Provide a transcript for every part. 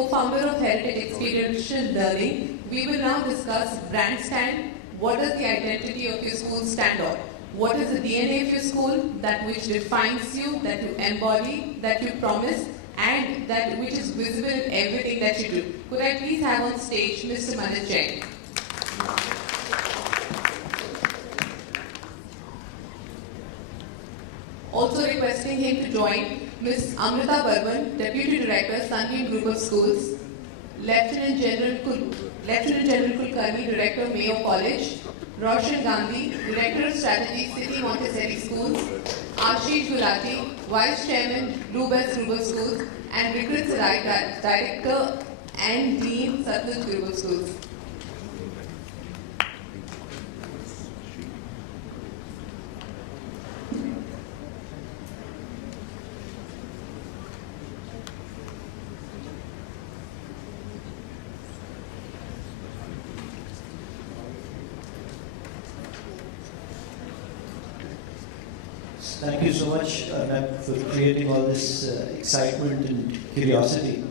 co-founder of Heritage Experiential Learning, we will now discuss BrandStand. What does the identity of your school stand on? What is the DNA of your school, that which defines you, that you embody, that you promise, and that which is visible in everything that you do? Could I please have on stage Mr. Manit Jain? Also requesting him to join Ms. Amrita Burman, Deputy Director, Sunbeam Group of Schools, Lieutenant General Kulkarni, Director, Mayo College, Roshan Gandhi, Director of Strategy, City Montessori Schools, Ashish, Gulati, Vice Chairman, Bluebells Group of Schools, and Reekrit, Serai, Director and Dean, Satluj Group of Schools. Thank you so much, for creating all this excitement and curiosity.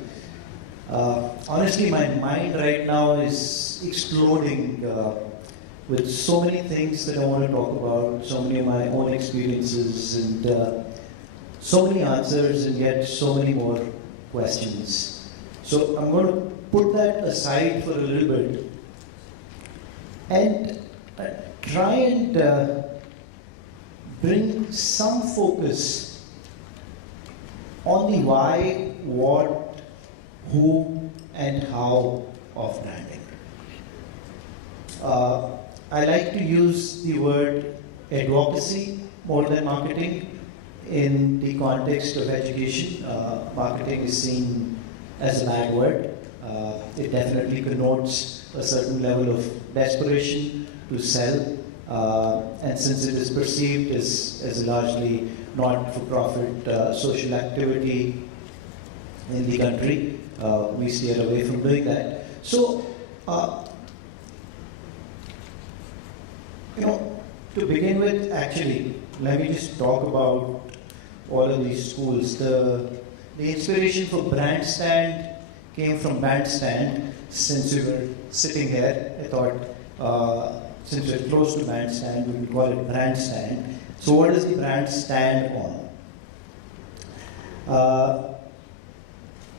Honestly, my mind right now is exploding with so many things that I want to talk about, so many of my own experiences, and so many answers, and yet so many more questions. So I'm going to put that aside for a little bit and try and bring some focus on the why, what, who, and how of branding. I like to use the word advocacy more than marketing in the context of education. Marketing is seen as a bad word. It definitely connotes a certain level of desperation to sell. And since it is perceived as a largely not-for-profit social activity in the country, we steer away from doing that. So, to begin with, actually, let me just talk about all of these schools. The inspiration for BrandStand came from BrandStand. Since we were sitting here, I thought, since we're close to BrandStand, we will call it BrandStand. So what does the brand stand on?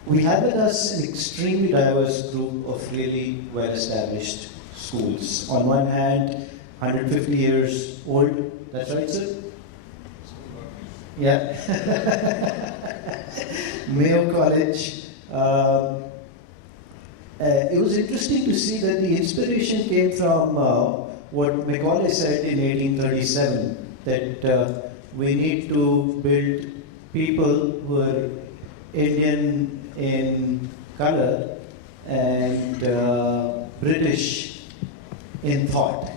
We have with us an extremely diverse group of really well-established schools. On one hand, 150 years old. That's right, sir? Yeah. Mayo College. It was interesting to see that the inspiration came from what Macaulay said in 1837, that we need to build people who are Indian in color and British in thought.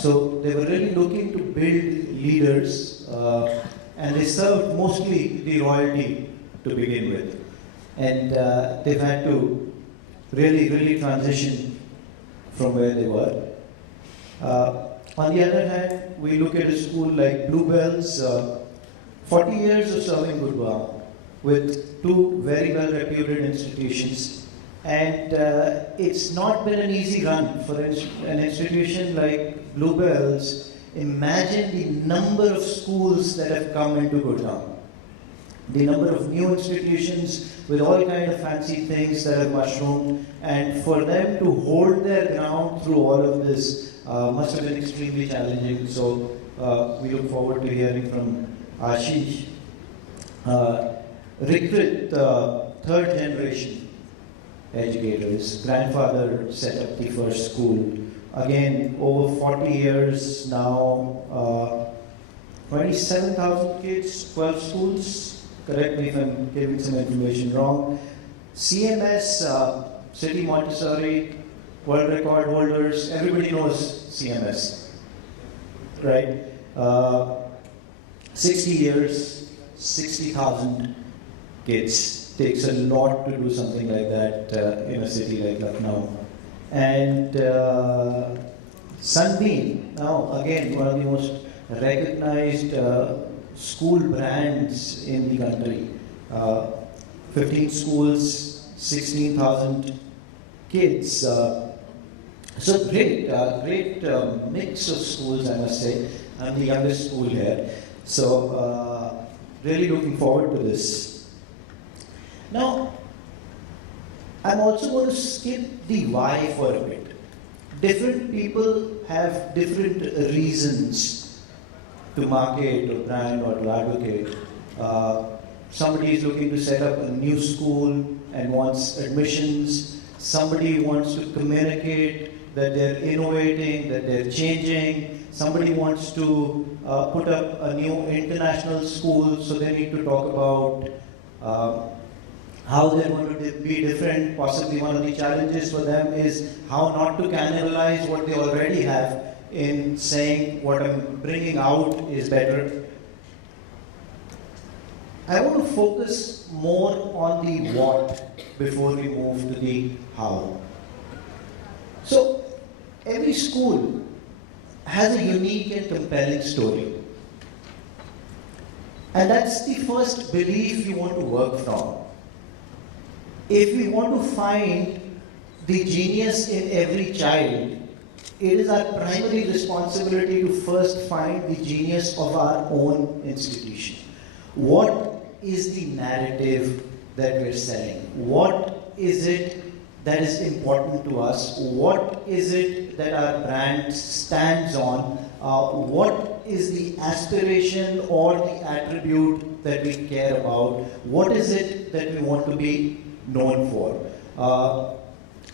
So they were really looking to build leaders, and they served mostly the royalty to begin with. And they've had to really transition from where they were. On the other hand, we look at a school like Bluebells, 40 years of serving Gurgaon with two very well-reputed institutions. And it's not been an easy run for an institution like Bluebells. Imagine the number of schools that have come into Gurgaon. The number of new institutions with all kind of fancy things that have mushroomed, and for them to hold their ground through all of this must have been extremely challenging. So we look forward to hearing from Ashish. Reekrit, third generation educator. His grandfather set up the first school. Again, over 40 years now, 27,000 kids, 12 schools. Correct me if I'm giving some information wrong. CMS, City Montessori, world record holders, everybody knows CMS, right? 60 years, 60,000 kids. Takes a lot to do something like that in a city like Lucknow. And Sunbeam, now again, one of the most recognized school brands in the country. 15 schools, 16,000 kids. So great mix of schools, I must say. I'm the youngest school here. So really looking forward to this. Now, I'm also going to skip the why for a bit. Different people have different reasons to market or brand or to advocate. Somebody is looking to set up a new school and wants admissions. Somebody wants to communicate that they're innovating, that they're changing. Somebody wants to put up a new international school, so they need to talk about how they're going to be different. Possibly one of the challenges for them is how not to cannibalize what they already have in saying what I'm bringing out is better. I want to focus more on the what before we move to the how. So, every school has a unique and compelling story. And that's the first belief you want to work from. If we want to find the genius in every child, it is our primary responsibility to first find the genius of our own institution. What is the narrative that we're selling? What is it that is important to us? What is it that our brand stands on? What is the aspiration or the attribute that we care about? What is it that we want to be known for?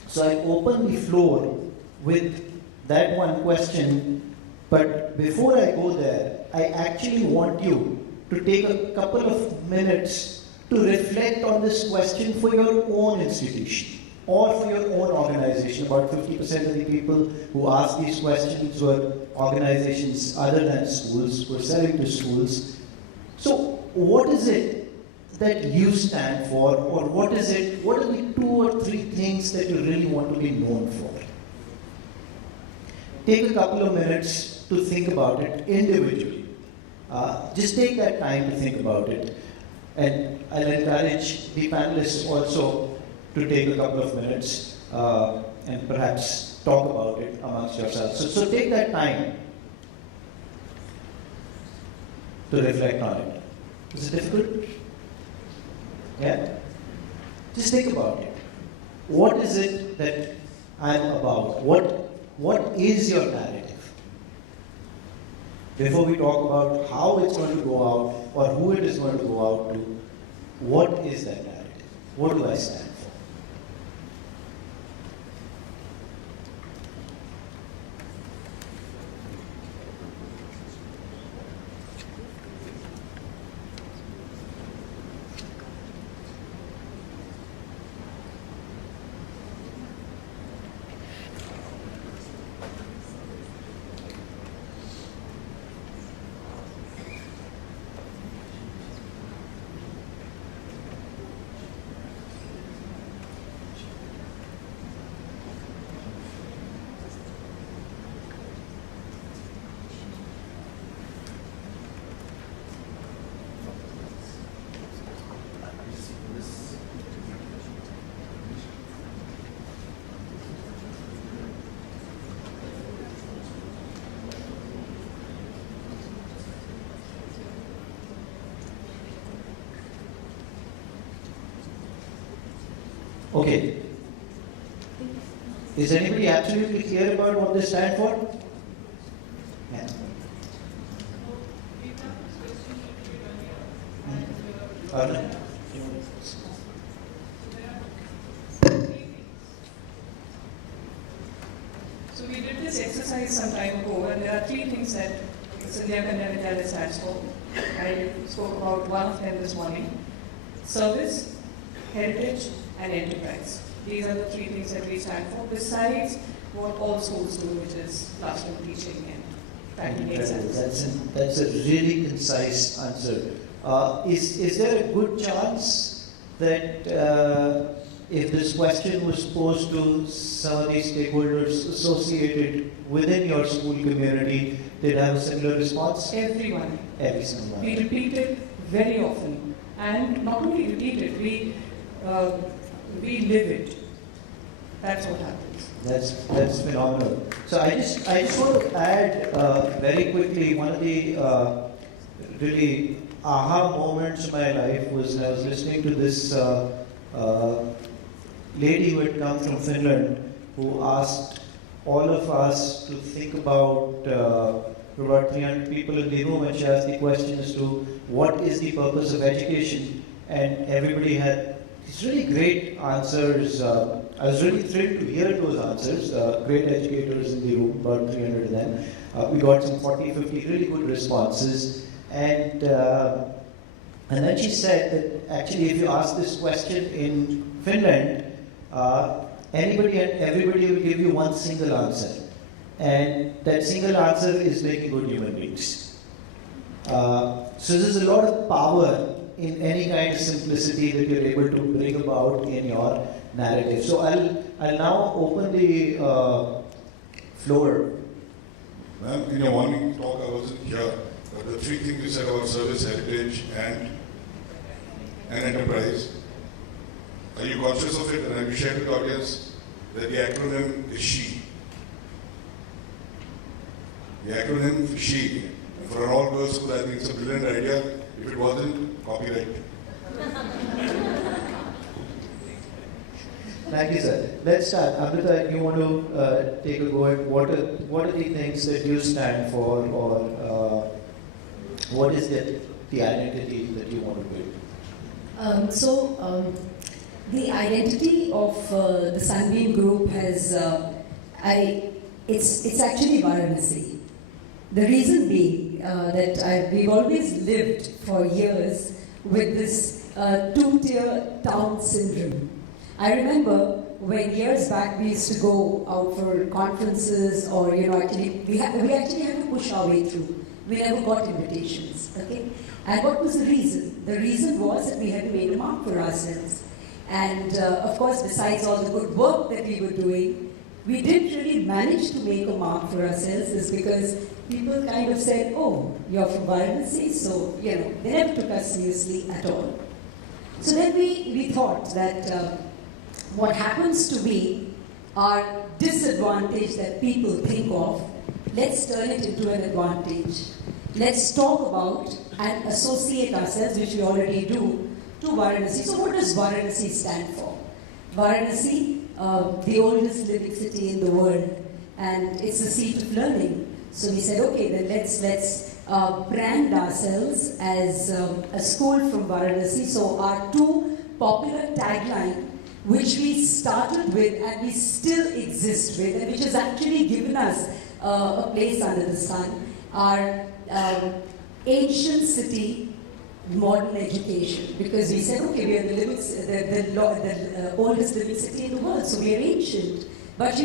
So I open the floor with that one question, but before I go there, I actually want you to take a couple of minutes to reflect on this question for your own institution or for your own organization. About 50% of the people who ask these questions were organizations other than schools, who are selling to schools. So what is it that you stand for, or what are the 2 or 3 things that you really want to be known for? Take a couple of minutes to think about it individually. Just take that time to think about it. And I'll encourage the panelists also to take a couple of minutes and perhaps talk about it amongst yourselves. So take that time to reflect on it. Is it difficult? Yeah? Just think about it. What is it that I'm about? What is your narrative? Before we talk about how it's going to go out or who it is going to go out to, what is that narrative? What do I stand for? Okay. Is anybody absolutely clear about what they stand for? Yeah. Pardon? So we did this exercise some time ago, and there are 3 things that India Kanya stands for. I spoke about one of them this morning: service, heritage, and enterprise. These are the 3 things that we stand for, besides what all schools do, which is classroom teaching and practical exams. That's a really concise answer. Is there a good chance that if this question was posed to some of these stakeholders associated within your school community, they'd have a similar response? Everyone. Every single one. We repeat it very often. And not only repeat it, We live it. That's what happens. That's phenomenal. So I just want to add very quickly, one of the really aha moments of my life was when I was listening to this lady who had come from Finland, who asked all of us to think about 300 people in the room, and she asked the question as to what is the purpose of education, and everybody had these really great answers. I was really thrilled to hear those answers. Great educators in the room, about 300 of them. We got some 40, 50 really good responses. And then she said that actually if you ask this question in Finland, anybody and everybody will give you one single answer. And that single answer is making good human beings. So there's a lot of power in any kind of simplicity that you're able to bring about in your narrative. So I'll now open the floor. Ma'am, in your morning talk I wasn't here, but the three things you said about service, heritage and enterprise, are you conscious of it, and have you shared with the audience that the acronym is SHE? The acronym SHE. For an all-girls school, I think it's a brilliant idea. If it wasn't, copyright. Thank you, sir. Let's start. Amrita, you want to take a go at what are the things that you stand for, or what is the identity that you want to build? The identity of the Sunbeam group has, it's actually Varanasi. The reason being that we've always lived for years with this two-tier town syndrome. I remember when years back we used to go out for conferences, or we actually had to push our way through. We never got invitations. Okay, and what was the reason? The reason was that we had made a mark for ourselves. And of course, besides all the good work that we were doing, we didn't really manage to make a mark for ourselves, is because people kind of said, oh, you're from Varanasi, so, they never took us seriously at all. So then we thought that what happens to be our disadvantage that people think of, let's turn it into an advantage. Let's talk about and associate ourselves, which we already do, to Varanasi. So what does Varanasi stand for? Varanasi, the oldest living city in the world, and it's the seat of learning. So we said, okay, then let's brand ourselves as a school from Varanasi. So our two popular tagline, which we started with and we still exist with, and which has actually given us a place under the sun, are ancient city, modern education. Because we said, okay, we are the oldest living city in the world, so we are ancient. But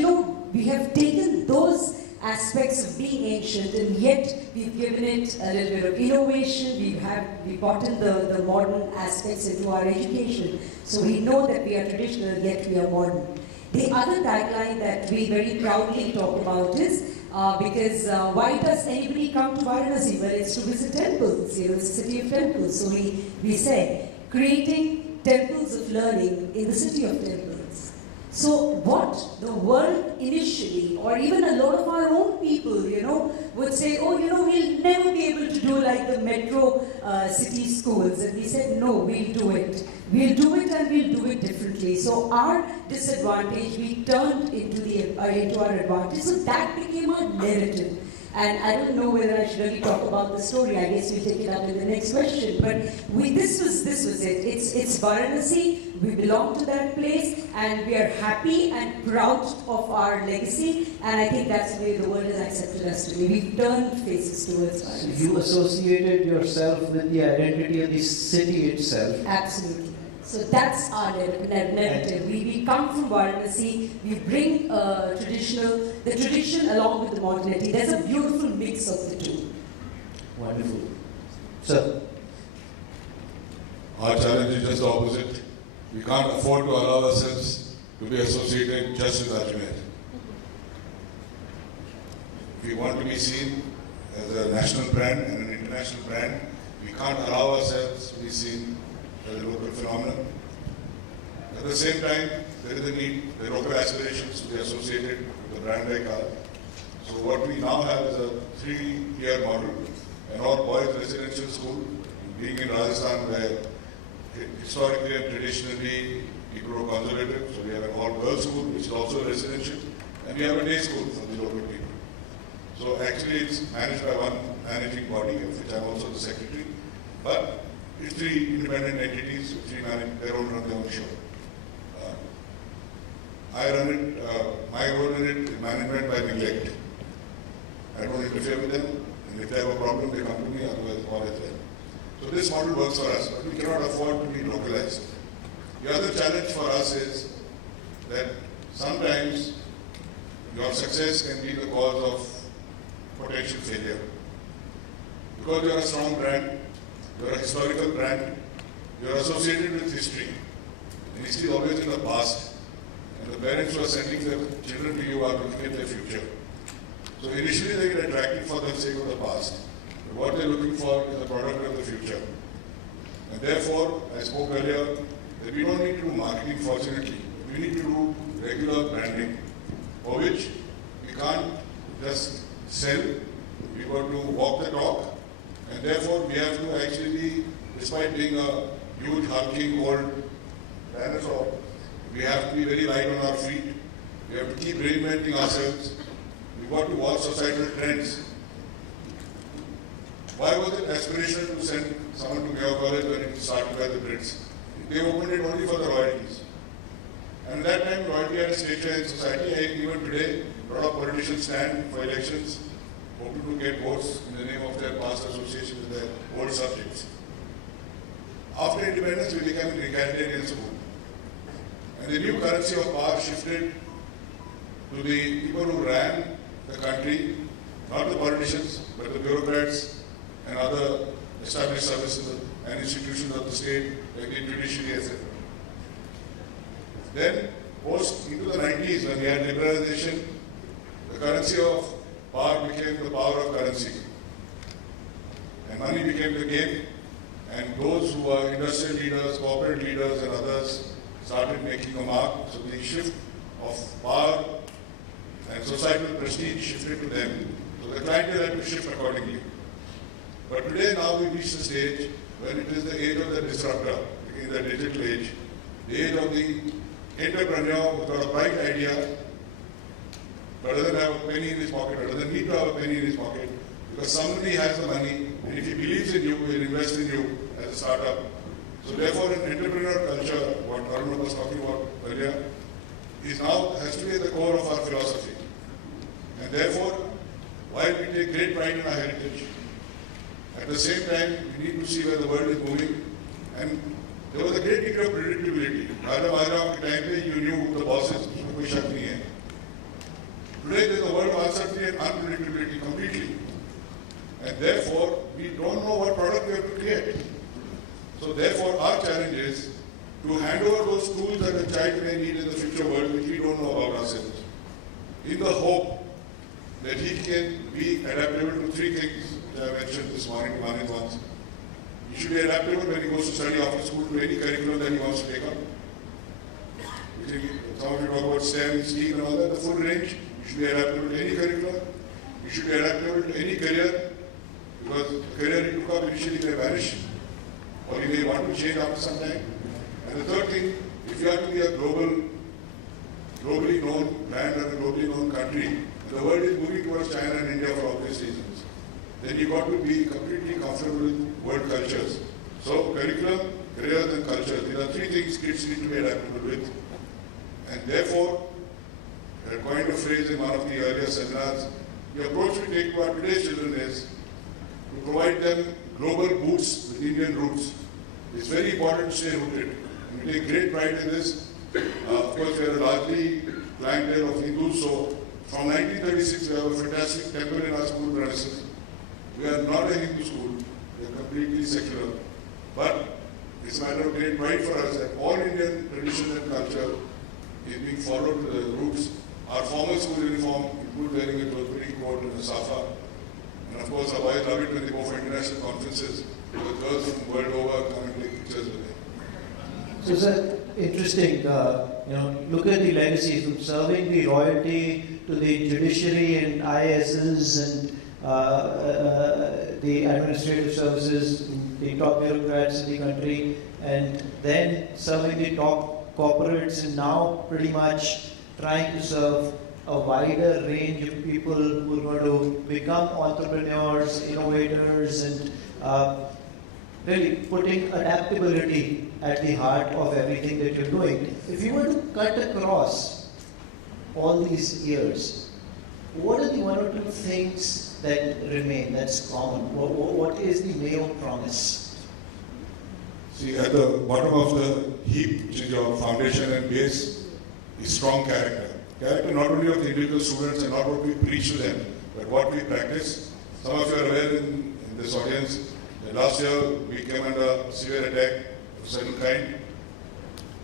we have taken those aspects of being ancient, and yet we've given it a little bit of innovation. We've brought in the modern aspects into our education. So we know that we are traditional, yet we are modern. The other tagline that we very proudly talk about is, because why does anybody come to Varanasi? Well, it's to visit temples. It's a city of temples. So we say, creating temples of learning in the city of temples. So what the world initially, or even a lot of our own people, would say, oh, we'll never be able to do like the metro city schools. And we said, no, we'll do it. We'll do it, and we'll do it differently. So our disadvantage, we turned into our advantage. So that became our narrative. And I don't know whether I should really talk about the story. I guess we'll take it up in the next question. But this was it. It's Varanasi. We belong to that place, and we are happy and proud of our legacy. And I think that's the way the world has accepted us to be. We've turned faces towards Varanasi. So you associated yourself with the identity of the city itself. Absolutely. So that's our narrative. We come from Varanasi, we bring the tradition along with the modernity. There's a beautiful mix of the two. Wonderful. Sir? Our challenge is just the opposite. We can't afford to allow ourselves to be associated just with Ajmer. If we want to be seen as a national brand and an international brand, we can't allow ourselves to be seen as a local phenomenon. At the same time, there is a need, the local aspirations to be associated with the brand like ours. So what we now have is a 3-tier model, an all-boys residential school, being in Rajasthan where historically and traditionally people were conservative. So we have an all-girls school, which is also residential, and we have a day school for the local people. So actually it's managed by one managing body, of which I'm also the secretary, but it's 3 independent entities, 3 manage their own show. I run it, my role in it is management by neglect. I don't interfere with them, and if they have a problem, they come to me, otherwise all is well. So this model works for us, but we cannot afford to be localized. The other challenge for us is that sometimes your success can be the cause of potential failure. Because you are a strong brand, you are a historical brand, you are associated with history, and history is always in the past. And the parents who are sending their children to you are looking at their future. So initially they get attracted for the sake of the past. But what they're looking for is a product of the future. And therefore, I spoke earlier that we don't need to do marketing, fortunately. We need to do regular branding, for which we can't just sell. We've got to walk the talk. And therefore, we have to actually, despite being a huge, hulking, old dinosaur, we have to be very light on our feet. We have to keep reinventing ourselves. We've got to watch societal trends. Why was it aspirational to send someone to Mayo College when it was started by the Brits? They opened it only for the royalties. And at that time, royalty had a stature in society. Even today, a lot of politicians stand for elections, hoping to get votes in the name of their past association with their old subjects. After independence, we became an egalitarian school. And the new currency of power shifted to the people who ran the country, not the politicians, but the bureaucrats and other established services and institutions of the state, like the judiciary, etc. Then, into the 90s, when we had liberalization, the currency of power became the power of currency. And money became the game, and those who were industrial leaders, corporate leaders, and others started making a mark. So the shift of power and societal prestige shifted to them. So the clientele had to shift accordingly. But today now we've reached the stage when it is the age of the disruptor, in the digital age, the age of the entrepreneur who's got a bright idea, but doesn't have a penny in his pocket, or doesn't need to have a penny in his pocket, because somebody has the money, and if he believes in you, he'll invest in you as a startup. So therefore, an entrepreneur culture, what Burman was talking about earlier, is now has to be at the core of our philosophy. And therefore, while we take great pride in our heritage, at the same time, we need to see where the world is moving. And there was a great degree of predictability. Raja Maharaja ke time pe you knew who the boss is, usme koi shak nahi hai. Today, there is a world of uncertainty and unpredictability completely. And therefore, we don't know what product we have to create. So therefore, our challenge is to hand over those tools that a child may need in the future world which we don't know about ourselves, in the hope that he can be adaptable to 3 things which I mentioned this morning to Manit once. He should be adaptable when he goes to study after school to any curriculum that he wants to take up. Some of you talk about STEM, STEAM and all that, the full range. You should be adaptable to any curriculum. You should be adaptable to any career, because the career you took up initially may vanish, or you may want to change after some time. And the third thing, if you have to be a globally known brand and a globally known country, and the world is moving towards China and India for obvious reasons, then you've got to be completely comfortable with world cultures. So curriculum, careers and culture, these are 3 things kids need to be adaptable with. And therefore, I coined a phrase in one of the earlier seminars, the approach we take to our today's children is to provide them global boots with Indian roots. It's very important to stay rooted. And we take great pride in this. Of course, we are a largely clientele of Hindus, so from 1936 we have a fantastic temple in our school premises. We are not a Hindu school, we are completely secular. But it's a matter of great pride for us that all Indian tradition and culture is being followed to the roots. Our formal school uniform includes wearing a Kulkarni coat and a safa. And of course, our boys love it when they go for international conferences. The girls from world over come and take pictures with them. So, sir, interesting. Look at the legacy from serving the royalty to the judiciary and ISs and the administrative services, the top bureaucrats in the country, and then serving the top corporates, and now pretty much trying to serve a wider range of people who are going to become entrepreneurs, innovators, and really putting adaptability at the heart of everything that you're doing. If you were to cut across all these years, what are the one or two things that remain, that's common? What is the Mayo promise? See, at the bottom of the heap, which is your foundation and base, is strong character. Character not only of the individual students and not what we preach to them, but what we practice. Some of you are aware in this audience that last year we came under severe attack of a certain kind.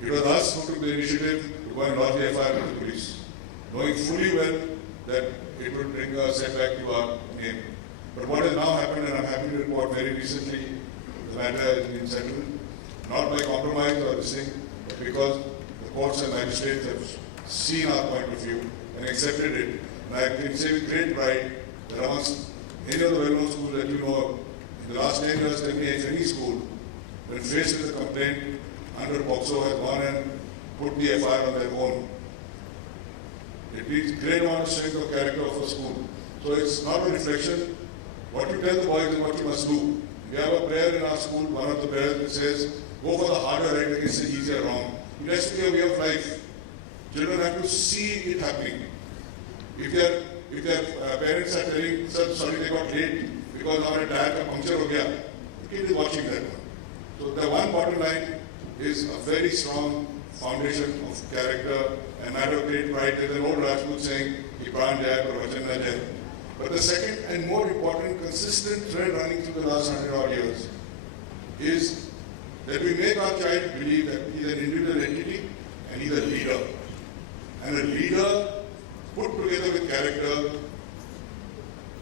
It was us who took the initiative to go and lodge the FIR with the police, knowing fully well that it would bring a setback to our name. But what has now happened, and I'm happy to report very recently, the matter has been settled, not by compromise or this thing, but because the courts and magistrates have seen our point of view and accepted it. And I can say with great pride that amongst any of the well-known schools that you know of, in the last 10 years, tell me any school, when faced with a complaint under POCSO, has gone and put the FIR on their own. It means great amount of strength of character of a school. So it's not a reflection. What you tell the boys is what you must do. We have a prayer in our school, one of the prayers that says, go for the harder right against the easier wrong. It has to be a way of life. Children have to see it happening. If their parents are telling, sir, sorry they got late because our tire ka puncture ho gaya, the kid is watching that one. So the one bottom line is a very strong foundation of character and matter of great pride. There's an old Rajput saying, ki pran jai or vachan na jai. But the second and more important consistent thread running through the last 100 odd years is that we make our child believe that he's an individual entity and he's a leader. And a leader put together with character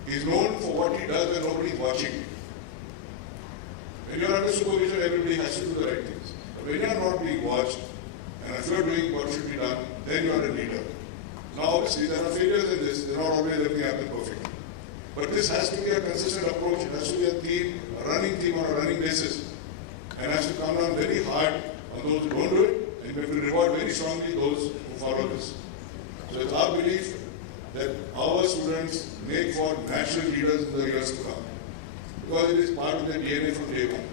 is known for what he does when nobody is watching. When you're under supervision, everybody has to do the right things. But when you're not being watched, and if you're doing what should be done, then you're a leader. Now obviously there are failures in this, they're not always everything happens perfectly. But this has to be a consistent approach, it has to be a theme, a running theme on a running basis. And has to come down very hard on those who don't do it, and we have to reward very strongly those who follow this. So it's our belief that our students make for natural leaders in the years to come. Because it is part of their DNA from day one.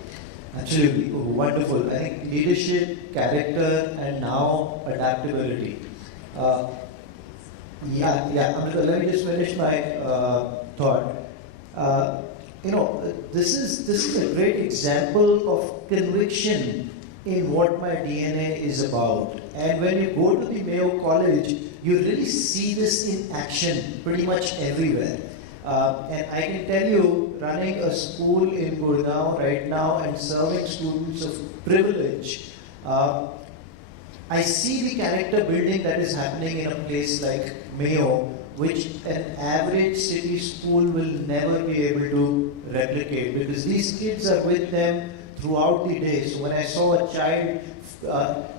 Absolutely, wonderful. I think leadership, character, and now adaptability. Amrita, let me just finish my thought. This is a great example of conviction in what my DNA is about. And when you go to the Mayo College, you really see this in action pretty much everywhere. And I can tell you, running a school in Gurgaon right now and serving students of privilege, I see the character building that is happening in a place like Mayo, which an average city school will never be able to replicate, because these kids are with them throughout the day. So when I saw a child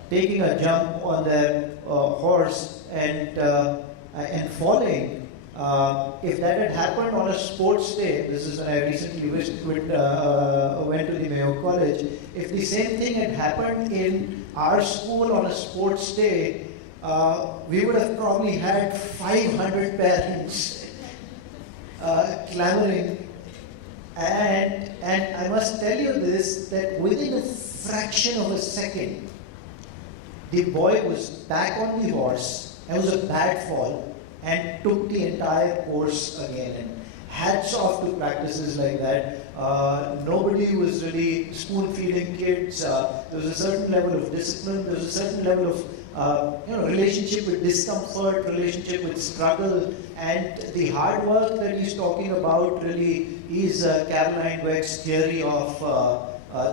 taking a jump on their horse and falling, if that had happened on a sports day, this is when I recently went to the Mayo College, if the same thing had happened in our school on a sports day, we would have probably had 500 parents clamoring. And I must tell you this, that within a fraction of a second, the boy was back on the horse, and it was a bad fall, and took the entire course again. And hats off to practices like that. Nobody was really spoon-feeding kids. There was a certain level of discipline. There was a certain level of relationship with discomfort, relationship with struggle, and the hard work that he's talking about really is Caroline Dweck's theory of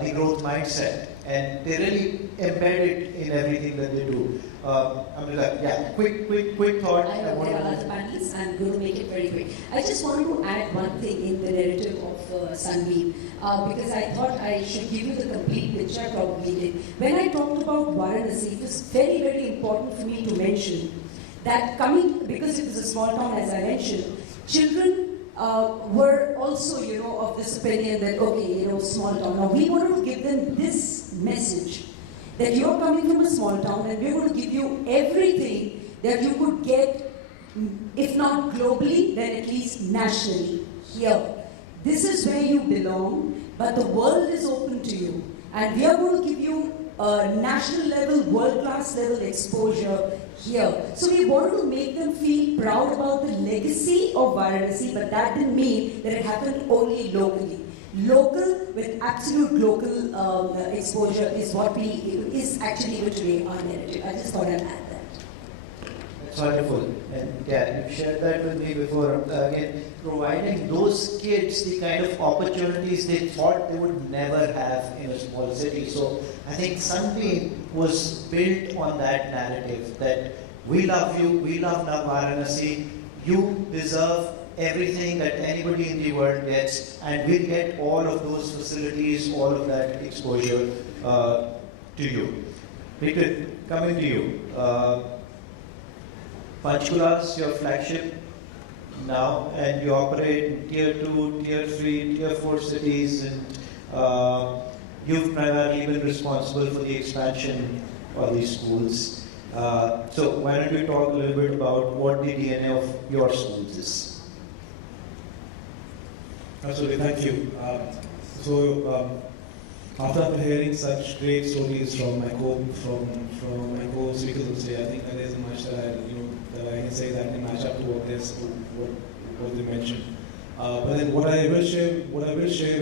the growth mindset, and they really embed it in everything that they do. Amrita, yeah, quick thought. I know there are other panelists. I'm going to make it very quick. I just wanted to add one thing in the narrative of Sunbeam, because I thought I should give you the complete picture. I probably did. When I talked about Varanasi, it was very, very important for me to mention that because it was a small town, as I mentioned, children were also, of this opinion that, okay, small town. Now, we wanted to give them this message, that you're coming from a small town and we're going to give you everything that you could get, if not globally, then at least nationally, here. This is where you belong, but the world is open to you. And we are going to give you a national level, world-class level exposure here. So we wanted to make them feel proud about the legacy of Varanasi, but that didn't mean that it happened only locally. Local with absolute local exposure is what is actually even today our narrative. I just thought I'd add that. That's wonderful. And yeah, you've shared that with me before. Again, providing those kids the kind of opportunities they thought they would never have in a small city. So I think Sunbeam was built on that narrative that we love you, we love Varanasi, you deserve everything that anybody in the world gets, and we'll get all of those facilities, all of that exposure to you. Reekrit, coming to you. Panchkula's your flagship now, and you operate in Tier 2, Tier 3, Tier 4 cities, and you've primarily been responsible for the expansion of these schools. So why don't you talk a little bit about what the DNA of your schools is? Absolutely, thank you. After hearing such great stories from my co-speakers today, I think that there isn't much that I can say that can match up to what they mentioned. But then what I will share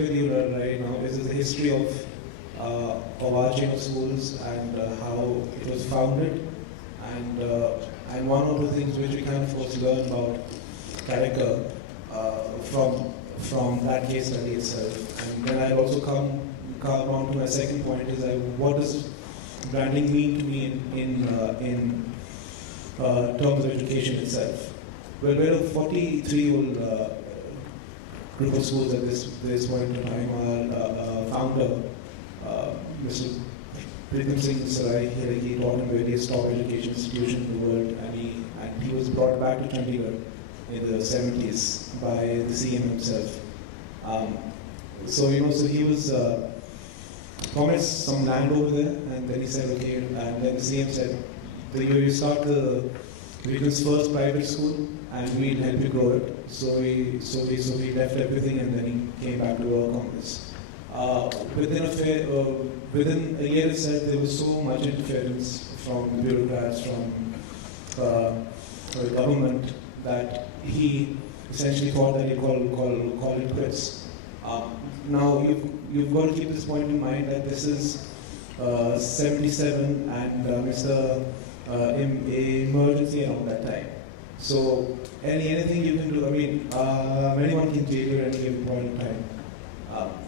with you right now is the history of our chain of schools and how it was founded, and one of the things which we kind of also learn about character from that case study itself. And then I'll also come on to my second point, is what does branding mean to me in terms of education itself. Well, we're a 43-year-old group of schools at this point in time. Our founder, Mr. Serai, he taught in various top education institutions in the world, and he was brought back to Chandigarh in the 70s by the CM himself. So he was promised some land over there, and then he said, okay, and then the CM said, you start the region's first private school, and we'll help you grow it. So we left everything, and then he came back to work on this. Within a year itself, there was so much interference from the bureaucrats, from the government, that he essentially thought that he'd call it quits. Now you've got to keep this point in mind that this is 77, and Mr. Emergency around that time. So anything you can do, anyone can jail you at any given point in time.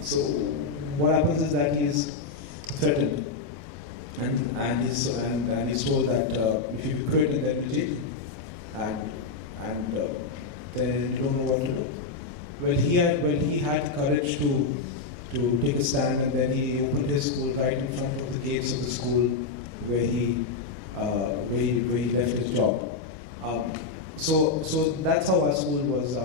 So what happens is that he is threatened, and he's told that if you quit, and then we'll jail you, and then you don't know what to do. Well, he had courage to take a stand, and then he opened his school right in front of the gates of the school where he left his job. So that's how our school was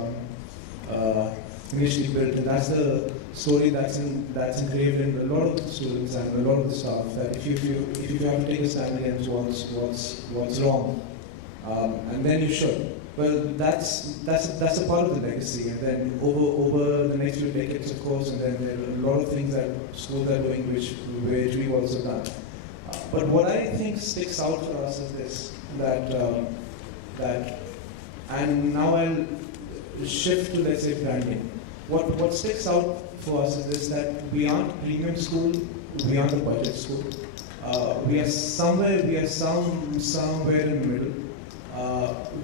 initially built, and that's the story that's engraved in a lot of the students and a lot of the staff. That if you have to take a stand against what's wrong, and then you should. Well, that's a part of the legacy, and then over the next few decades, of course, and then there are a lot of things that schools are doing which we've also done. But what I think sticks out for us is this: that, and now I'll shift to, let's say, branding. What sticks out for us is this: that we aren't premium school, we aren't a budget school. We are somewhere in the middle.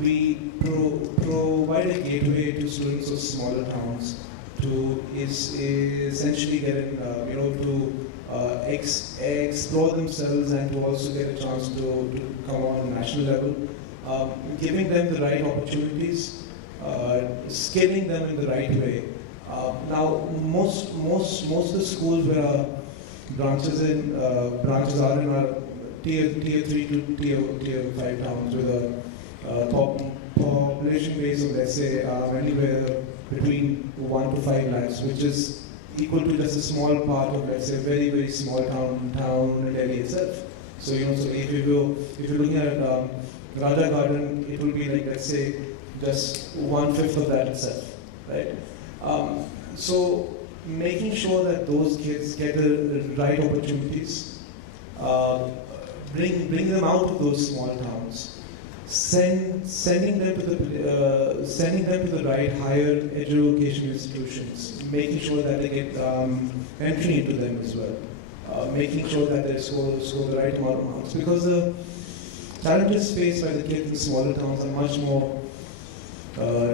We provide a gateway to students of smaller towns to essentially get in, to explore themselves and to also get a chance to come on national level, giving them the right opportunities, scaling them in the right way. Now, most of the schools where our branches are in our tier 3 to tier 5 towns with a population base of, let's say, anywhere between 1 to 5 lakhs, which is equal to just a small part of, let's say, a very, very small town in Delhi itself. So, so if you're looking at Raja Garden, it will be like, let's say, just 1/5 of that itself, right? So making sure that those kids get the right opportunities, bring them out of those small towns, sending them to the right higher education institutions, making sure that they get entry into them as well, making sure that they score the right amount of marks, because the challenges faced by the kids in smaller towns are much more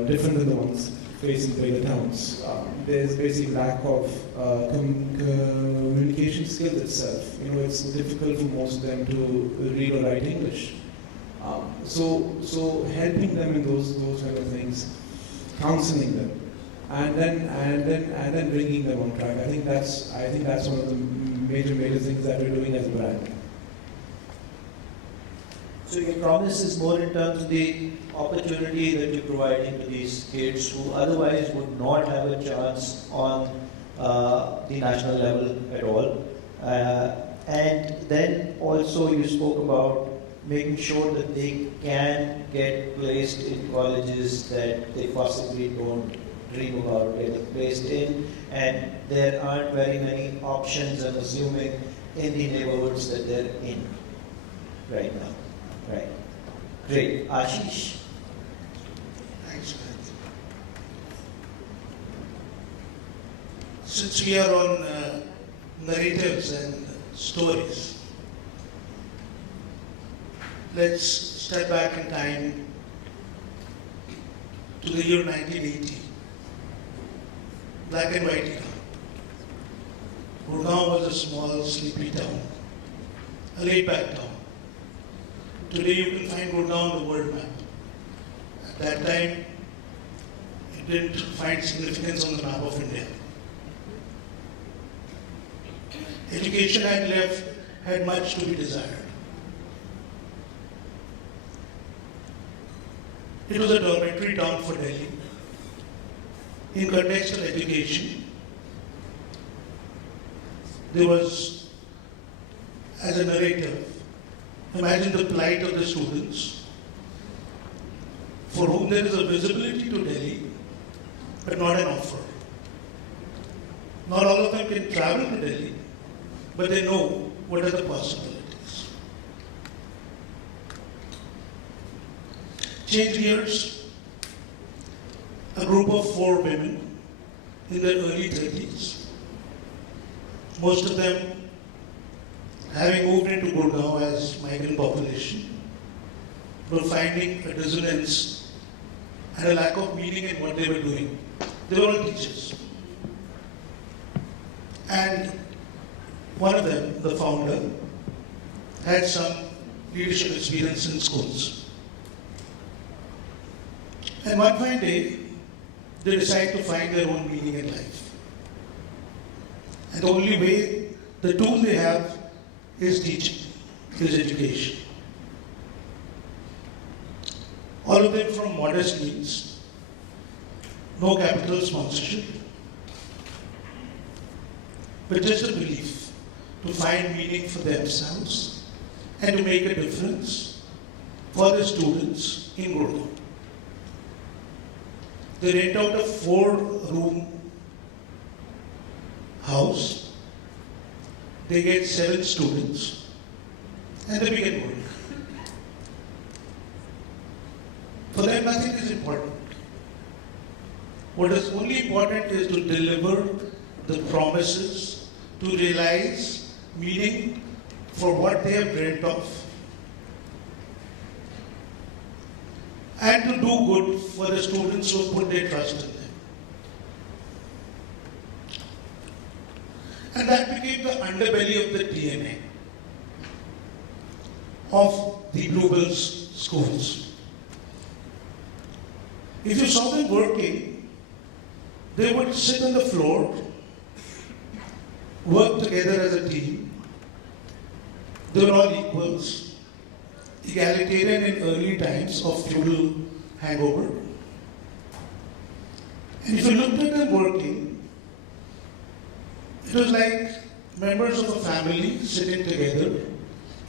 different than the ones facing bigger towns. There's basically lack of communication skills itself. It's difficult for most of them to read or write English. So helping them in those kind of things, counseling them, and then bringing them on track. I think that's one of the major things that we're doing as a brand. So your promise is more in terms of the opportunity that you're providing to these kids who otherwise would not have a chance on the national level at all. And then also you spoke about making sure that they can get placed in colleges that they possibly don't dream about getting placed in, and there aren't very many options, I'm assuming, in the neighborhoods that they're in right now. Right. Great. Ashish. Thanks, Manit. Since we are on narratives and stories, let's step back in time to the year 1980. Black and white era. Gurgaon was a small, sleepy town, a laid-back town. Today you can find Gurgaon on the world map. At that time, it didn't find significance on the map of India. Education had much to be desired. It was a dormitory town for Delhi. In contextual education, there was, as a narrative, imagine the plight of the students for whom there is a visibility to Delhi, but not an offer. Not all of them can travel to Delhi, but they know what are the possibilities. Change gears. A group of 4 women in their early 30s, most of them having moved into Gurgaon as migrant population, were finding a dissonance and a lack of meaning in what they were doing. They were all teachers. And one of them, the founder, had some leadership experience in schools. And one fine day, they decide to find their own meaning in life. And the only way, the tool they have is teaching, is education. All of them from modest means, no capital sponsorship, but just a belief to find meaning for themselves and to make a difference for the students in Gurgaon. They rent out a 4-room house. They get 7 students and they begin work. For them, nothing is important. What is only important is to deliver the promises, to realize meaning for what they have dreamt of, and to do good for the students who put their trust in them. And that became the underbelly schools. If you saw them working, they would sit on the floor, work together as a team. They were all equals, egalitarian in early times of feudal hangover. And if you looked at them working, it was like members of a family sitting together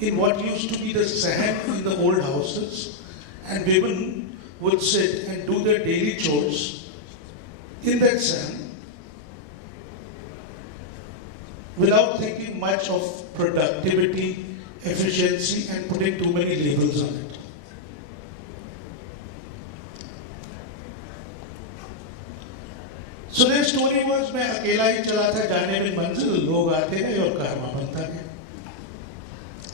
in what used to be the sand in the old houses, and women would sit and do their daily chores in that sand without thinking much of productivity, efficiency, and putting too many labels on it. So their story was, मैं अकेला ही चला था जाने में मंजिल, लोग आते गए और कारवां बनता गया.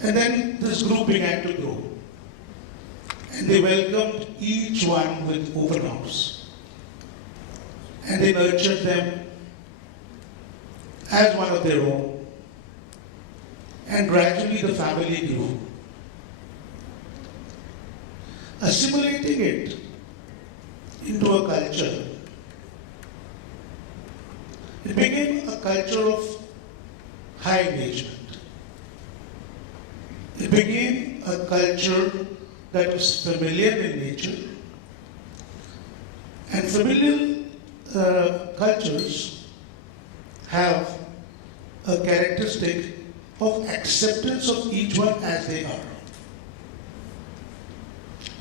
And then this group began to grow. And they welcomed each one with open arms. And they nurtured them as one of their own. And gradually the family grew. Assimilating it into a culture, it became a culture of high engagement. It became a culture that was familiar in nature. And familiar cultures have a characteristic of acceptance of each one as they are.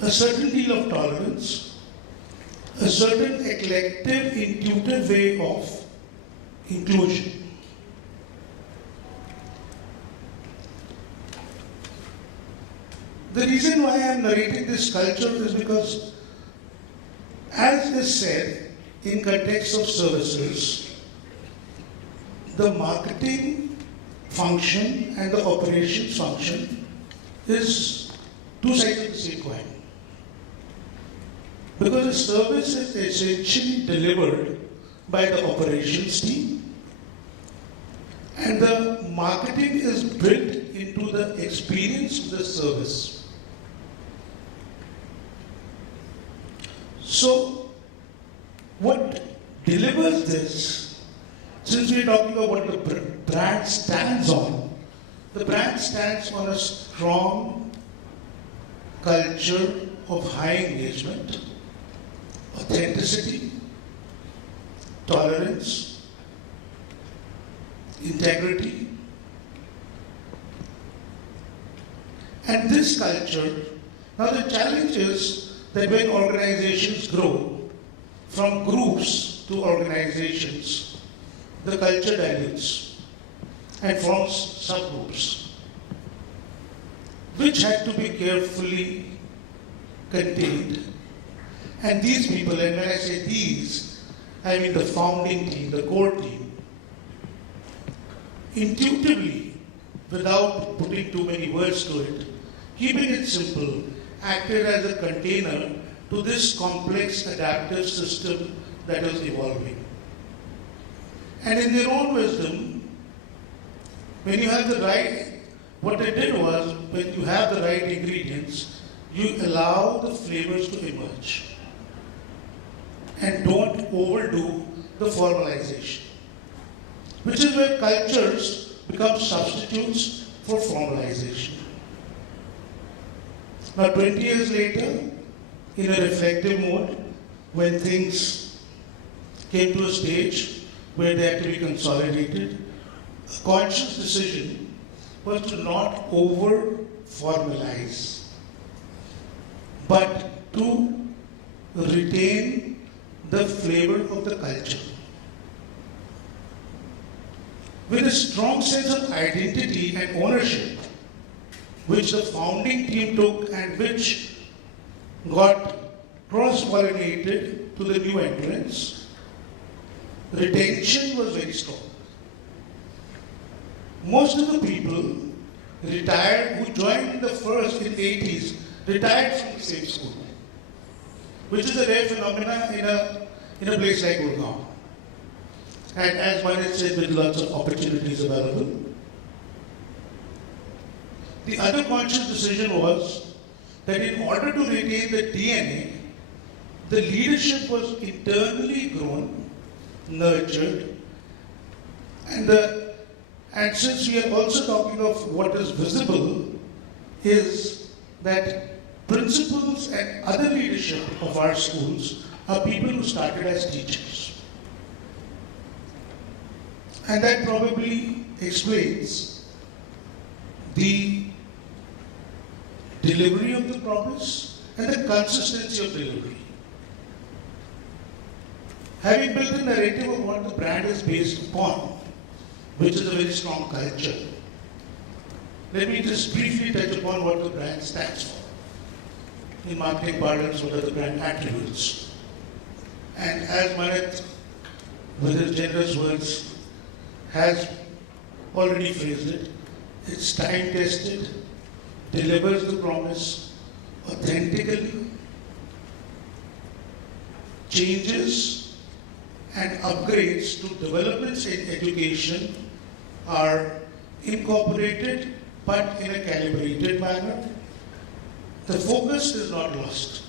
A certain deal of tolerance, a certain eclectic, intuitive way of inclusion. The reason why I am narrating this culture is because, as is said in context of services, the marketing function and the operations function is two sides of the same coin. Because the service is essentially delivered by the operations team, and the marketing is built into the experience of the service. So, what delivers this, since we're talking about what the brand stands on, the brand stands on a strong culture of high engagement, authenticity, tolerance, integrity. And this culture, now the challenge is that when organizations grow from groups to organizations, the culture dilutes and forms subgroups, which had to be carefully contained. And these people, and when I say these, I mean the founding team, the core team, intuitively, without putting too many words to it, keeping it simple, acted as a container to this complex adaptive system that was evolving. And in their own wisdom, when you have the right, what they did was, when you have the right ingredients, you allow the flavors to emerge. And don't overdo the formalization, which is where cultures become substitutes for formalization. Now, 20 years later, in a reflective mode, when things came to a stage where they had to be consolidated, a conscious decision was to not over-formalize, but to retain the flavor of the culture. With a strong sense of identity and ownership, which the founding team took and which got cross-pollinated to the new entrants, retention was very strong. Most of the people retired who joined the first in the 80s retired from the same school, which is a rare phenomenon in a place like Gurgaon. And as Manit said, with lots of opportunities available. The other conscious decision was that in order to retain the DNA, the leadership was internally grown, nurtured, and since we are also talking of what is visible, is that principals and other leadership of our schools are people who started as teachers. And that probably explains the delivery of the promise and the consistency of delivery. Having built a narrative of what the brand is based upon, which is a very strong culture, let me just briefly touch upon what the brand stands for. In marketing parlance, what are the brand attributes? And as Manit, with his generous words, has already phrased it, it's time-tested, delivers the promise authentically, changes and upgrades to developments in education are incorporated but in a calibrated manner. The focus is not lost.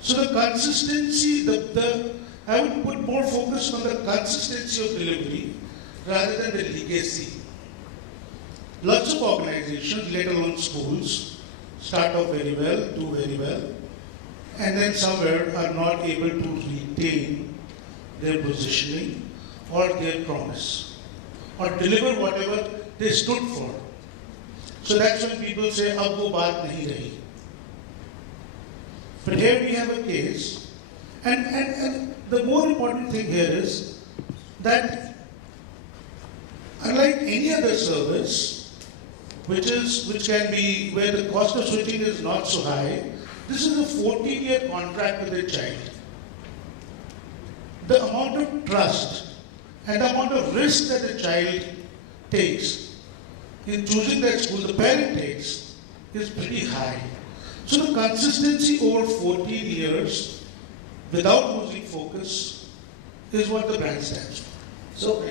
So the consistency, I would put more focus on the consistency of delivery rather than the legacy. Lots of organizations, let alone schools, start off very well, do very well, and then somewhere are not able to retain their positioning or their promise or deliver whatever they stood for. So that's when people say, ab wo baat nahi rahi. But here we have a case, and the more important thing here is that unlike any other service, which can be where the cost of switching is not so high, this is a 14-year contract with a child. The amount of trust and the amount of risk that the child takes in choosing that school, the parent takes, is pretty high. So the consistency over 14 years without losing focus is what the brand stands for. So,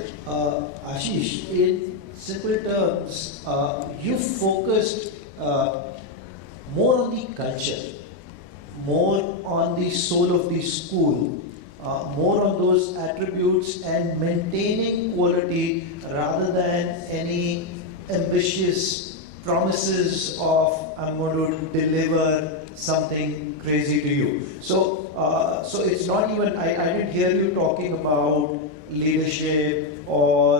Ashish, in simple terms, you focused more on the culture, more on the soul of the school, more on those attributes and maintaining quality rather than any ambitious promises of I'm going to deliver something crazy to you. So it's not even, I didn't hear you talking about leadership or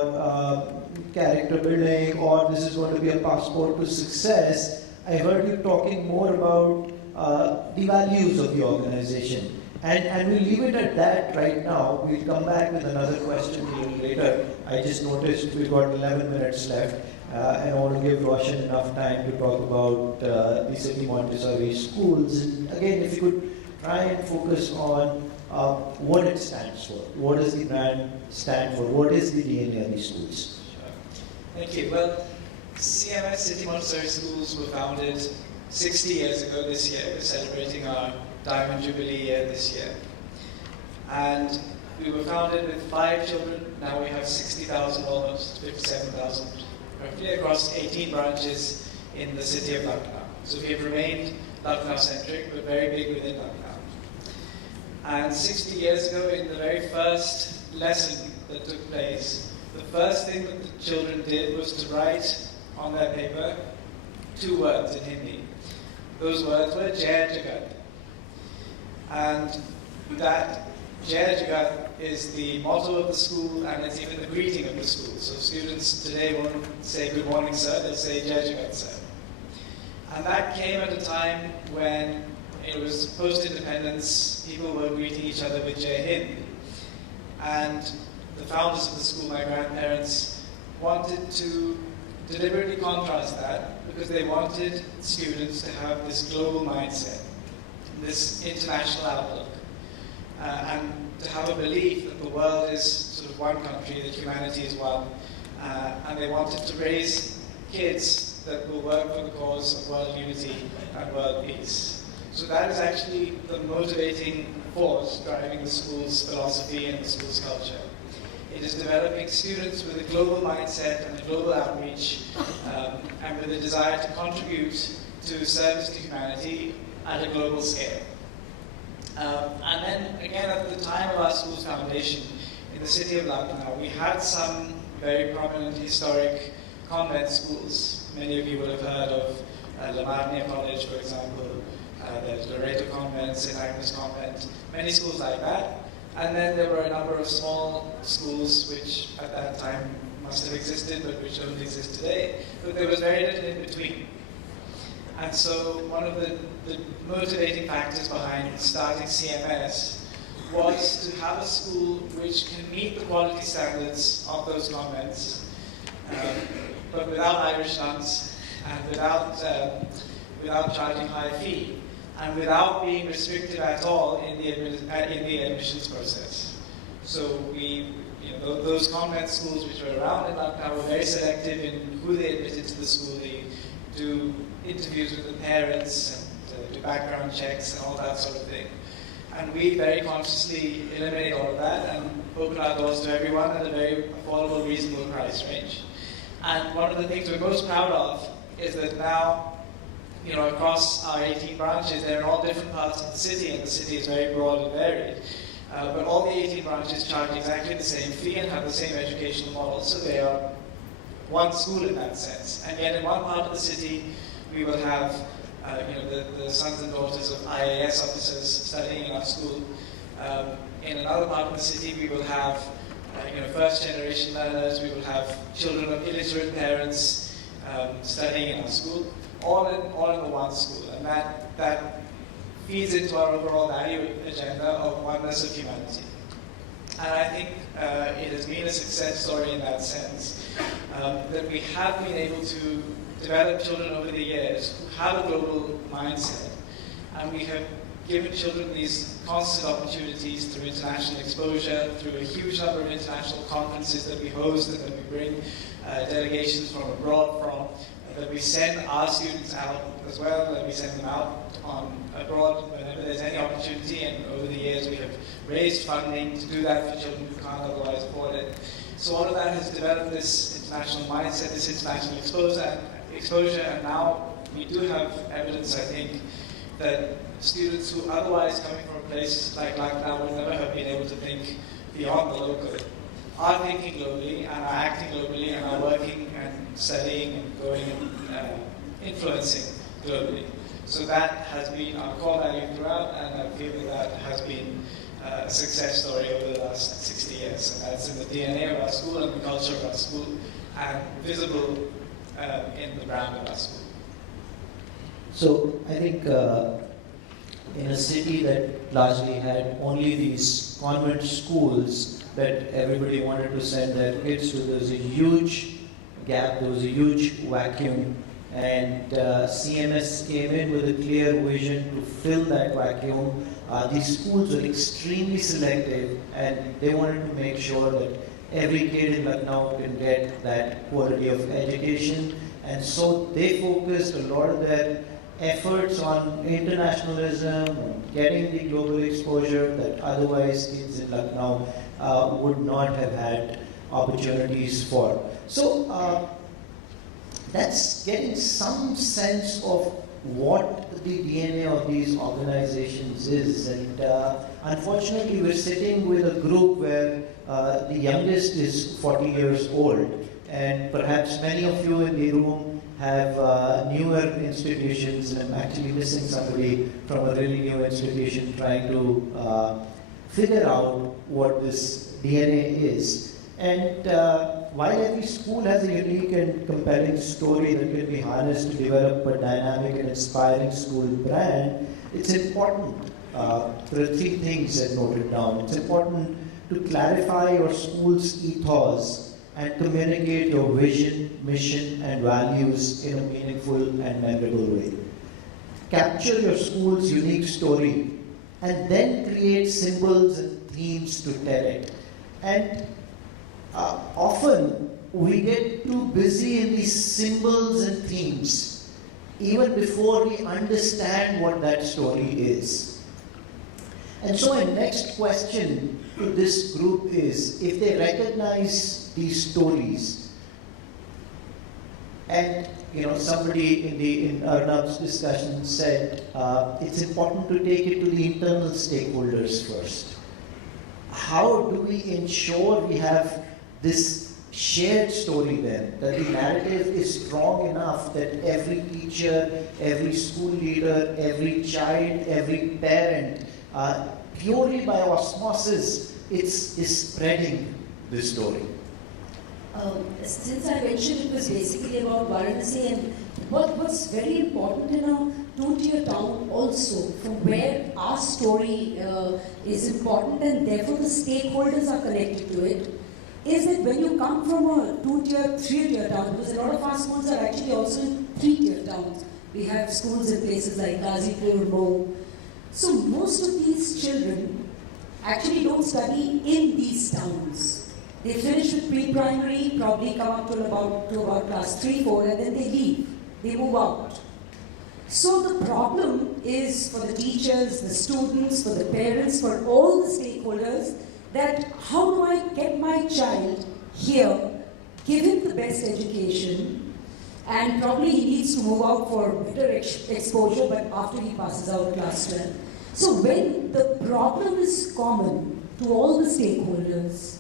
character building or this is going to be a passport to success. I heard you talking more about the values of the organization. And we'll leave it at that right now. We'll come back with another question a little later. I just noticed we've got 11 minutes left. And I want to give Roshan enough time to talk about the city Montessori schools. And again, if you could try and focus on what it stands for. What does the brand stand for? What is the DNA of these schools? Sure. Thank you. Well, CMS City Montessori Schools were founded 60 years ago this year. We're celebrating our Diamond Jubilee year this year. And we were founded with 5 children. Now we have 60,000, almost 57,000, roughly across 18 branches in the city of Lucknow. So we have remained Lucknow-centric, but very big within Lucknow. And 60 years ago, in the very first lesson that took place, the first thing that the children did was to write on their paper 2 words in Hindi. Those words were Jai Jagat. And that Jai Jagat is the motto of the school and it's even the greeting of the school. So students today won't say good morning sir, they'll say Jai Jagat sir. And that came at a time when it was post-independence, people were greeting each other with Jai Hind. And the founders of the school, my grandparents, wanted to deliberately contrast that because they wanted students to have this global mindset, this international outlook, and to have a belief that the world is sort of one country, that humanity is one, and they wanted to raise kids that will work for the cause of world unity and world peace. So that is actually the motivating force driving the school's philosophy and the school's culture. It is developing students with a global mindset and a global outreach, and with a desire to contribute to service to humanity at a global scale. And then again, at the time of our school's foundation in the city of Lucknow, we had some very prominent historic convent schools. Many of you will have heard of Lamarnia College, for example, there's Loreto Convent, St. Agnes Convent, many schools like that. And then there were a number of small schools which at that time must have existed, but which don't exist today. But there was very little in between. And so one of the motivating factors behind starting CMS was to have a school which can meet the quality standards of those convents, but without Irish nuns, and without charging high fee, and without being restrictive at all in the admissions process. So those convent schools which were around in Lucknow were very selective in who they admitted to the school. They do interviews with the parents and do background checks and all that sort of thing. And we very consciously eliminate all of that and open our doors to everyone at a very affordable, reasonable price range. And one of the things we're most proud of is that now, across our 18 branches, they're in all different parts of the city, and the city is very broad and varied. But all the 18 branches charge exactly the same fee and have the same educational model, so they are one school in that sense. And yet in one part of the city, we will have the sons and daughters of IAS officers studying in our school. In another part of the city, we will have first-generation learners. We will have children of illiterate parents studying in our school, all in the one school, and that feeds into our overall value agenda of oneness of humanity. And I think it has been a success story in that sense, that we have been able to develop children over the years who have a global mindset, and we have given children these constant opportunities through international exposure, through a huge number of international conferences that we host and that we bring delegations from abroad from, that we send our students out as well, that we send them out abroad whenever there's any opportunity, and over the years we have raised funding to do that for children who can't otherwise afford it. So all of that has developed this international mindset, this international exposure, and now we do have evidence, I think, that students who otherwise coming from a place like Lucknow would never have been able to think beyond the local are thinking globally and are acting globally and are working and studying and going and influencing globally. So that has been our core value throughout, and I feel that has been a success story over the last 60 years. And that's in the DNA of our school and the culture of our school, and visible in the brand of our school. So I think in a city that largely had only these convent schools that everybody wanted to send their kids to, there was a huge gap, there was a huge vacuum, and CMS came in with a clear vision to fill that vacuum. These schools were extremely selective, and they wanted to make sure that every kid in Lucknow can get that quality of education, and so they focused a lot of their efforts on internationalism, on getting the global exposure that otherwise kids in Lucknow would not have had opportunities for. So that's getting some sense of what the DNA of these organizations is. And unfortunately, we're sitting with a group where the youngest is 40 years old. And perhaps many of you in the room have newer institutions, and I'm actually missing somebody from a really new institution trying to figure out what this DNA is. And while every school has a unique and compelling story that can be harnessed to develop a dynamic and inspiring school brand, it's important. There are three things I've noted down. It's important to clarify your school's ethos and communicate your vision, mission, and values in a meaningful and memorable way. Capture your school's unique story, and then create symbols and themes to tell it. And often we get too busy in these symbols and themes, even before we understand what that story is. And so my next question to this group is, if they recognize these stories and somebody in Arnab's discussion said it's important to take it to the internal stakeholders first. How do we ensure we have this shared story then, that the narrative is strong enough that every teacher, every school leader, every child, every parent, purely by osmosis, is spreading this story? Since I mentioned it was basically about Varanasi, and what's very important in a two-tier town also, from where our story is important and therefore the stakeholders are connected to it, is that when you come from a two-tier, three-tier town, because a lot of our schools are actually also in three-tier towns. We have schools in places like Ghazipur, Mayo. So most of these children actually don't study in these towns. They finish with pre-primary, probably come up to about class 3, 4, and then they leave. They move out. So the problem is for the teachers, the students, for the parents, for all the stakeholders, that how do I get my child here, give him the best education, and probably he needs to move out for better exposure, but after he passes out class 12. So when the problem is common to all the stakeholders,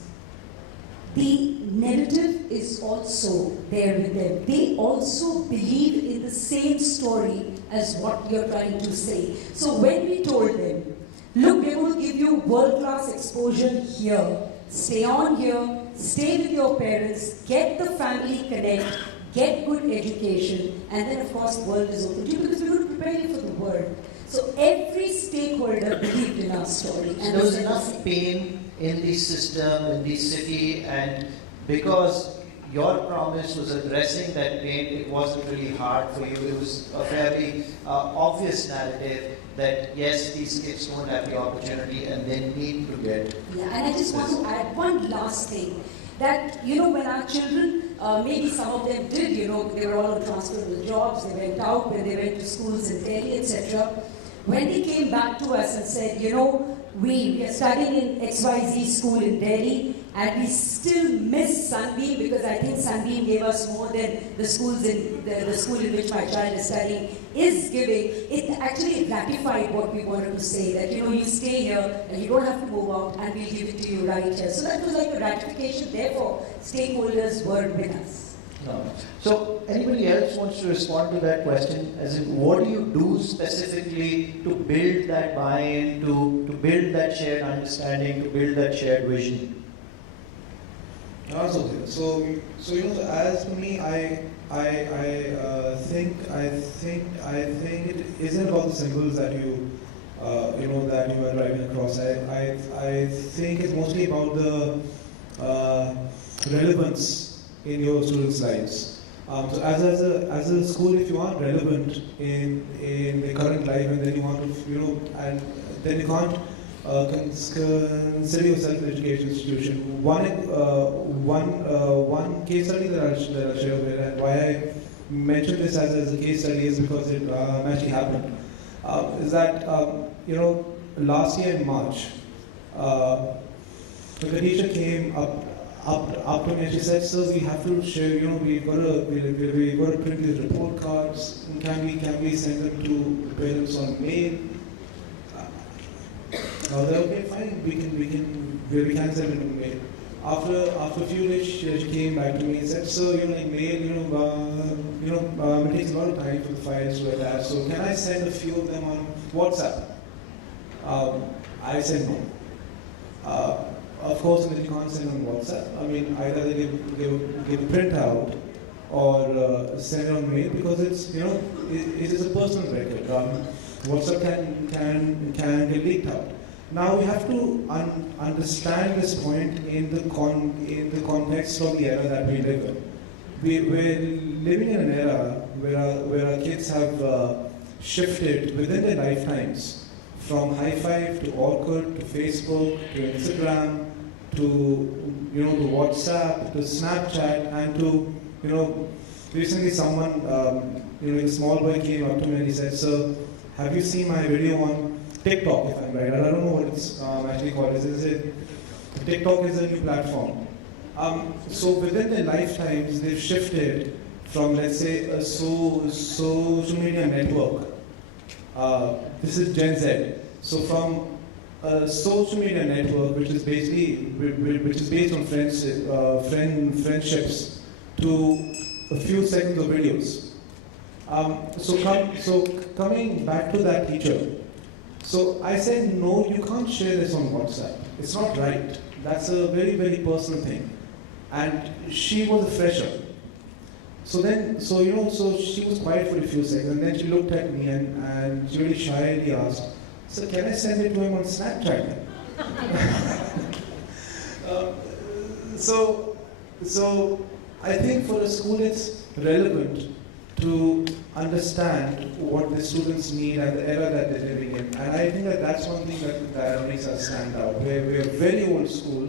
the narrative is also there with them. They also believe in the same story as what you're trying to say. So when we told them, look, we're going to give you world-class exposure here, stay on here, stay with your parents, get the family connect, get good education, and then of course the world is open to you because we're going to prepare you for the world. So every stakeholder believed in our story. And there was enough pain in the system, in the city, and because your promise was addressing that pain, it wasn't really hard for you. It was a very obvious narrative that yes, these kids don't have the opportunity and they need to get. Yeah, and I just want to add one last thing. That, when our children, maybe some of them did, they were all on transferable jobs, they went out, when they went to schools in Delhi, etc. When they came back to us and said, we are studying in XYZ school in Delhi, and we still miss Sunbeam because I think Sunbeam gave us more than the schools in the school in which my child is studying is giving. It actually ratified what we wanted to say, that you stay here and you don't have to move out and we'll give it to you right here. So that was like a ratification, therefore stakeholders were with us. No. So anybody else wants to respond to that question? As in, what do you do specifically to build that buy-in, to build that shared understanding, to build that shared vision? So as for me, I think it isn't about the symbols that you that you are driving across. I think it's mostly about the relevance in your students' lives. So as a school, if you aren't relevant in the current life, and then you want to, and then you can't consider yourself an education institution. One case study that I'll share with you, and why I mention this as a case study is because it actually happened. Is that last year in March, the teacher came up to me and she said, "Sir, we have to share. We've got to print these report cards. Can we send them to parents on mail?" I was like, "Okay, fine. We can send it on mail." After a few days, she came back to me and said, "Sir, like mail, it takes a lot of time for the files to attach. So can I send a few of them on WhatsApp?" I said no. Of course, you can't send on WhatsApp. I mean, either they give a printout or send it on mail because it's it is a personal record. WhatsApp can get leaked out. Now we have to understand this point in the context of the era that we live in. We're living in an era where our kids have shifted within their lifetimes from High Five to Orkut to Facebook to Instagram to to WhatsApp to Snapchat and to recently someone a small boy came up to me and he said, "Sir, have you seen my video on TikTok, if I'm right?" I don't know what it's actually called. TikTok is a new platform. So within their lifetimes, they've shifted from let's say a social media network. This is Gen Z. So from a social media network, which is based on friendships, to a few seconds of videos. So coming back to that teacher. So I said, no, you can't share this on WhatsApp. It's not right. That's a very, very personal thing. And she was a fresher. So she was quiet for a few seconds, and then she looked at me and really shyly asked, so can I send it to him on Snapchat? So I think for a school it's relevant to understand what the students need and the era that they're living in. And I think that's one thing that makes us stand out. We're a very old school.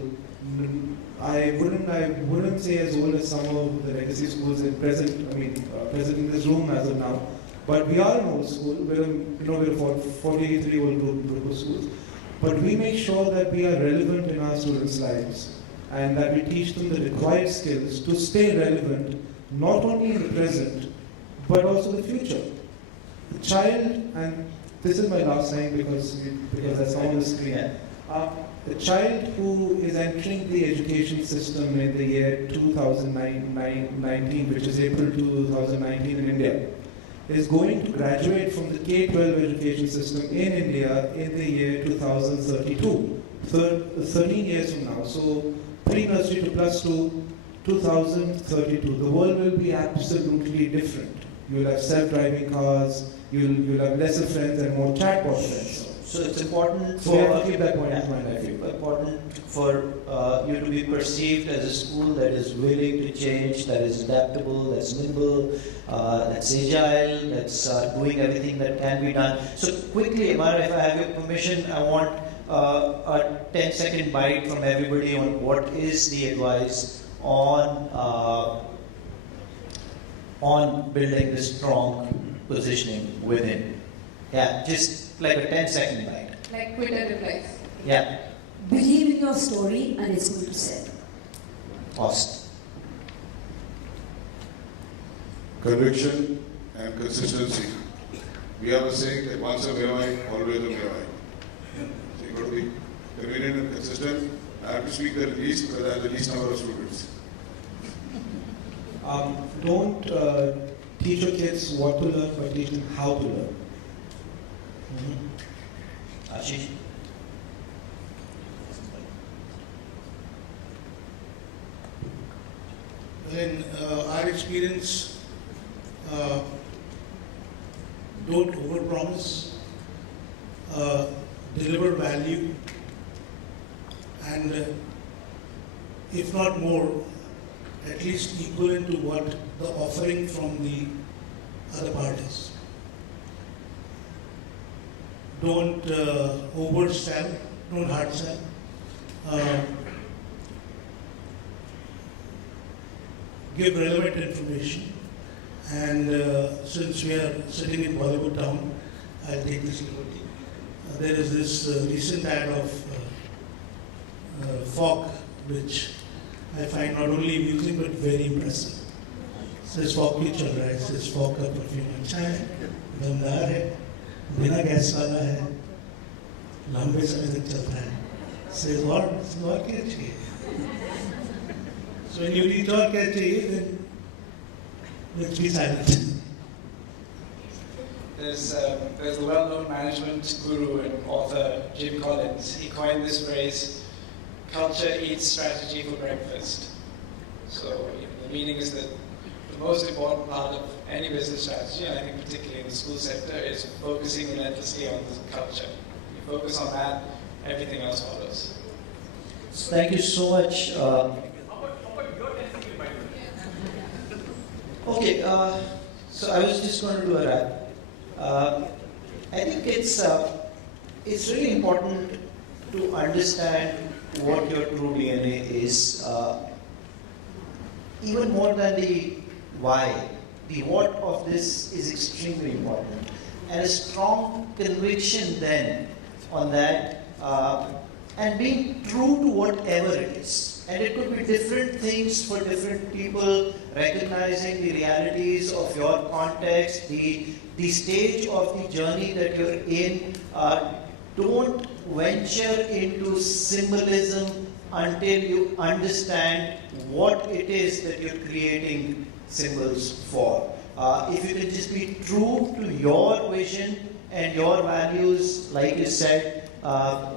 I wouldn't say as old as some of the legacy schools present in this room as of now. But we are an old school. We're a 43-year-old group of schools. But we make sure that we are relevant in our students' lives and that we teach them the required skills to stay relevant, not only in the present, but also the future. The child, and this is my last line because that's on the screen. The child who is entering the education system in the year 2019, which is April 2019 in India, is going to graduate from the K-12 education system in India in the year 2032, 13 years from now. So pre-nursery to plus 2, 2032. The world will be absolutely different. You'll have self-driving cars, you'll have lesser friends and more chatbot friends. So it's important So we have to keep that point in mind, I feel. important for you to be perceived as a school that is willing to change, that is adaptable, that's nimble, that's agile, that's doing everything that can be done. So quickly, Amar, if I have your permission, I want a 10-second bite from everybody on what is the advice on building this strong positioning within. Yeah, just like a 10-second bite. Like Twitter replies. Yeah. Believe in your story and it's going to sell. Awesome. Conviction and consistency. We have a saying that once a Mayoi, always a Mayoi. So you've got to be convenient and consistent. I have to speak the least because I have the least number of students. Don't teach your kids what to learn, but teach them how to learn. Ashish? In our experience, don't overpromise, deliver value, and if not more, at least equivalent to what the offering from the other parties. Don't oversell, don't hard sell. Give relevant information. And since we are sitting in Bollywood town, I'll take this liberty. There is this recent ad of Fog, which I find not only amusing but very impressive. Says Fog ki chal raha hai, says Fog ka perfume अच्छा है, दमदार है, बिना gas वाला है, लंबे समय तक चलता है. Says और क्या चाहिए? So when you read और क्या चाहिए, then let's be silent. There's the well-known management guru and author Jim Collins. He coined this phrase, culture eats strategy for breakfast. So the meaning is that the most important part of any business strategy, and I think particularly in the school sector, is focusing relentlessly on the culture. You focus on that, everything else follows. So thank you so much. Okay, so I was just going to do a wrap. I think it's really important to understand what your true DNA is, even more than the why. The what of this is extremely important. And a strong conviction then on that and being true to whatever it is. And it could be different things for different people, recognizing the realities of your context, the stage of the journey that you're in. Don't venture into symbolism until you understand what it is that you're creating symbols for. If you can just be true to your vision and your values, like you said,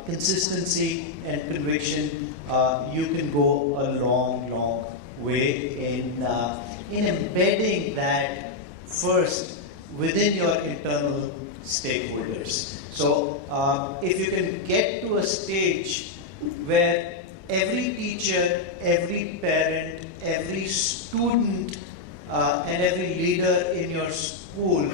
consistency and conviction, you can go a long, long way in embedding that first within your internal stakeholders. So if you can get to a stage where every teacher, every parent, every student, and every leader in your school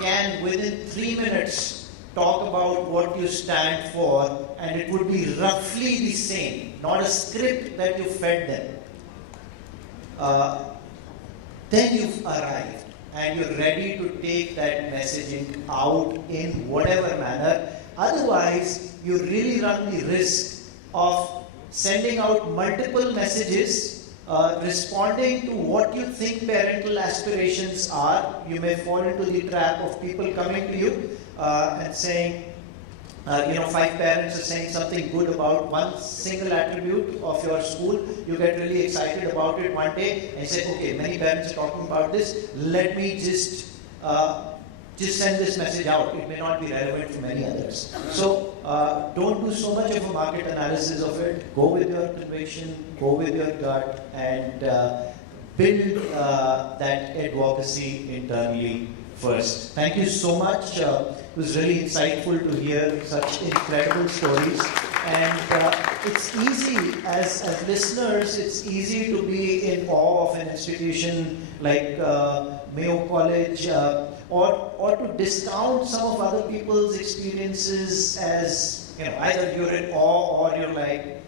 can within 3 minutes talk about what you stand for, and it would be roughly the same, not a script that you fed them, then you've arrived and you're ready to take that messaging out in whatever manner. Otherwise, you really run the risk of sending out multiple messages, responding to what you think parental aspirations are. You may fall into the trap of people coming to you and saying, 5 parents are saying something good about one single attribute of your school. You get really excited about it one day and say, okay, many parents are talking about this. Let me just send this message out. It may not be relevant to many others. So don't do so much of a market analysis of it. Go with your conviction, go with your gut, and build that advocacy internally first. Thank you so much. It was really insightful to hear such incredible stories. And it's easy, as listeners, it's easy to be in awe of an institution like Mayo College, or to discount some of other people's experiences as, either you're in awe or you're like,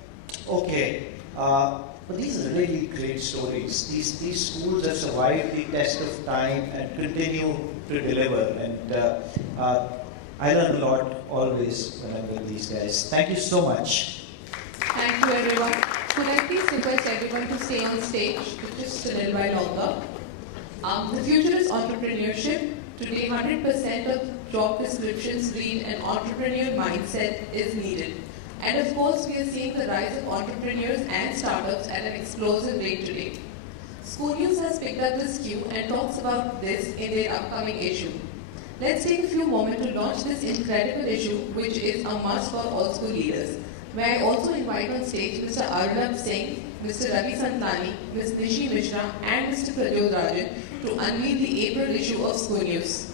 okay. But these are really great stories. These schools have survived the test of time and continue to deliver. And I learn a lot always when I'm with these guys. Thank you so much. Thank you, everyone. Could I please request everyone to stay on stage just a little while longer? The future is entrepreneurship. Today, 100% of job descriptions read an entrepreneurial mindset is needed. And of course, we are seeing the rise of entrepreneurs and startups at an explosive rate today. ScooNews has picked up this cue and talks about this in their upcoming issue. Let's take a few moments to launch this incredible issue, which is a must for all school leaders. May I also invite on stage Mr. Arnab Singh, Mr. Ravi Santani, Ms. Nishi Mishra, and Mr. Pradyot Rajan to unveil the April issue of ScooNews.